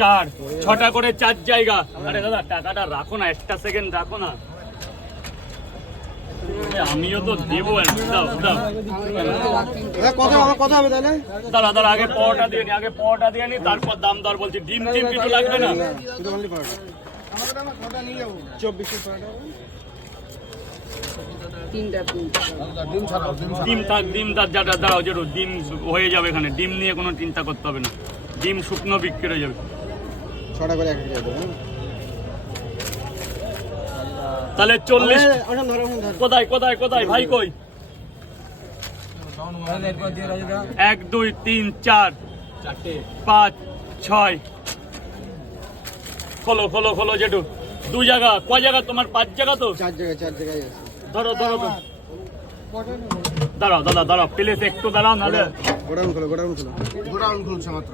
চার, ছটা করে 4 জায়গা। আরে দাদা টাকাটা রাখো না, একটা সেকেন্ড রাখো না, আমিও তো দেবো। কথা হবে তাহলে। দাঁড়া দাঁড়া, আগে পরোটা দিয়ে নি, তারপর দাম দর বলছি। ডিম কিছু লাগবে না? 24 ডিম থাক যাটা। দাঁড়াও জরুর, ডিম হয়ে যাবে এখানে, ডিম নিয়ে কোনো চিন্তা করতে হবে না, ডিম শুকনো বিক্রি হয়ে যাবে। 6টা করে এক এক দেবো। তাহলে 40। কোথায় ভাই কই? 1 2 3 4 5 6। খোলো জেঠু। 2 জায়গা, কয় জায়গা তোমার? 5 জায়গা তো? 4 জায়গায় আছে। ধরো দাঁড়াও দাদা, দাঁড়াও প্লিজ, একটু দাঁড়াও নাহলে। গোডাউন খুলছে মাত্র।